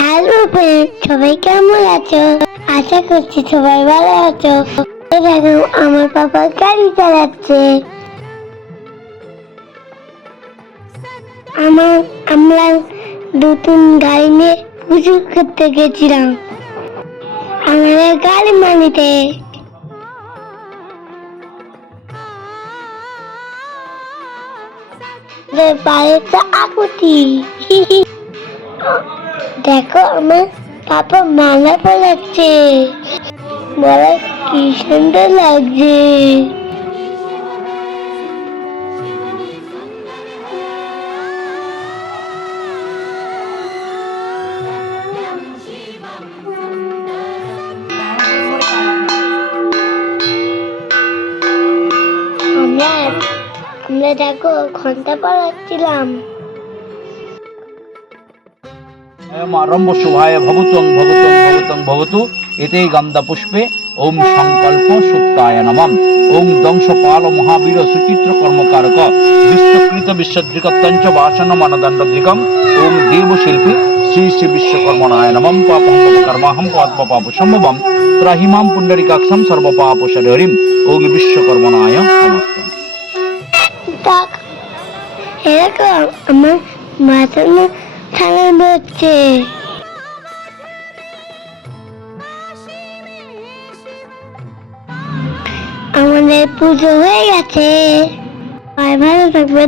Hello friend, সবাই কেমন আছো? আশা করছি সবাই ভালো আছো। এই দেখো আমার পাপা গাড়ি চালাচ্ছে। আমরা নতুন গাড়ি নিয়ে পুজো করতে গেছিলাম আমাদের গাড়ি মানিতে। বাড়িতে আকুতি দেখো আমার পাপা মালা পড়াচ্ছে, বলে কি সুন্দর লাগছে। আমরা আমরা দেখো ঘন্টা পড়াচ্ছিলাম। আরম্ভ শুভায় ভবতং ভবতং ভবতং ভবতু এতে গন্ধা পুষ্পে ওম সংকল্প সুপ্তায় নমঃ। ওম দংশপাল মহাবীর সুচিত্র কর্মকারক বিশ্বকৃত বিশ্বধৃকত্যঞ্চ বাসন মানদণ্ডধিকম। ওম দেবশিল্পী শ্রী শ্রী বিশ্বকর্মণায় নমঃ। পাপং কর্মাহম পাপ সম্ভবম ত্রাহিমাম পুণ্ডরিকাক্ষম সর্বপাপশরীম। ওম বিশ্বকর্মণায় নমস্তে। দেখ এরকম আমার মাথা ঠান্ডা হচ্ছে। আমাদের পুজো হয়ে গেছে। ভালো থাকবে।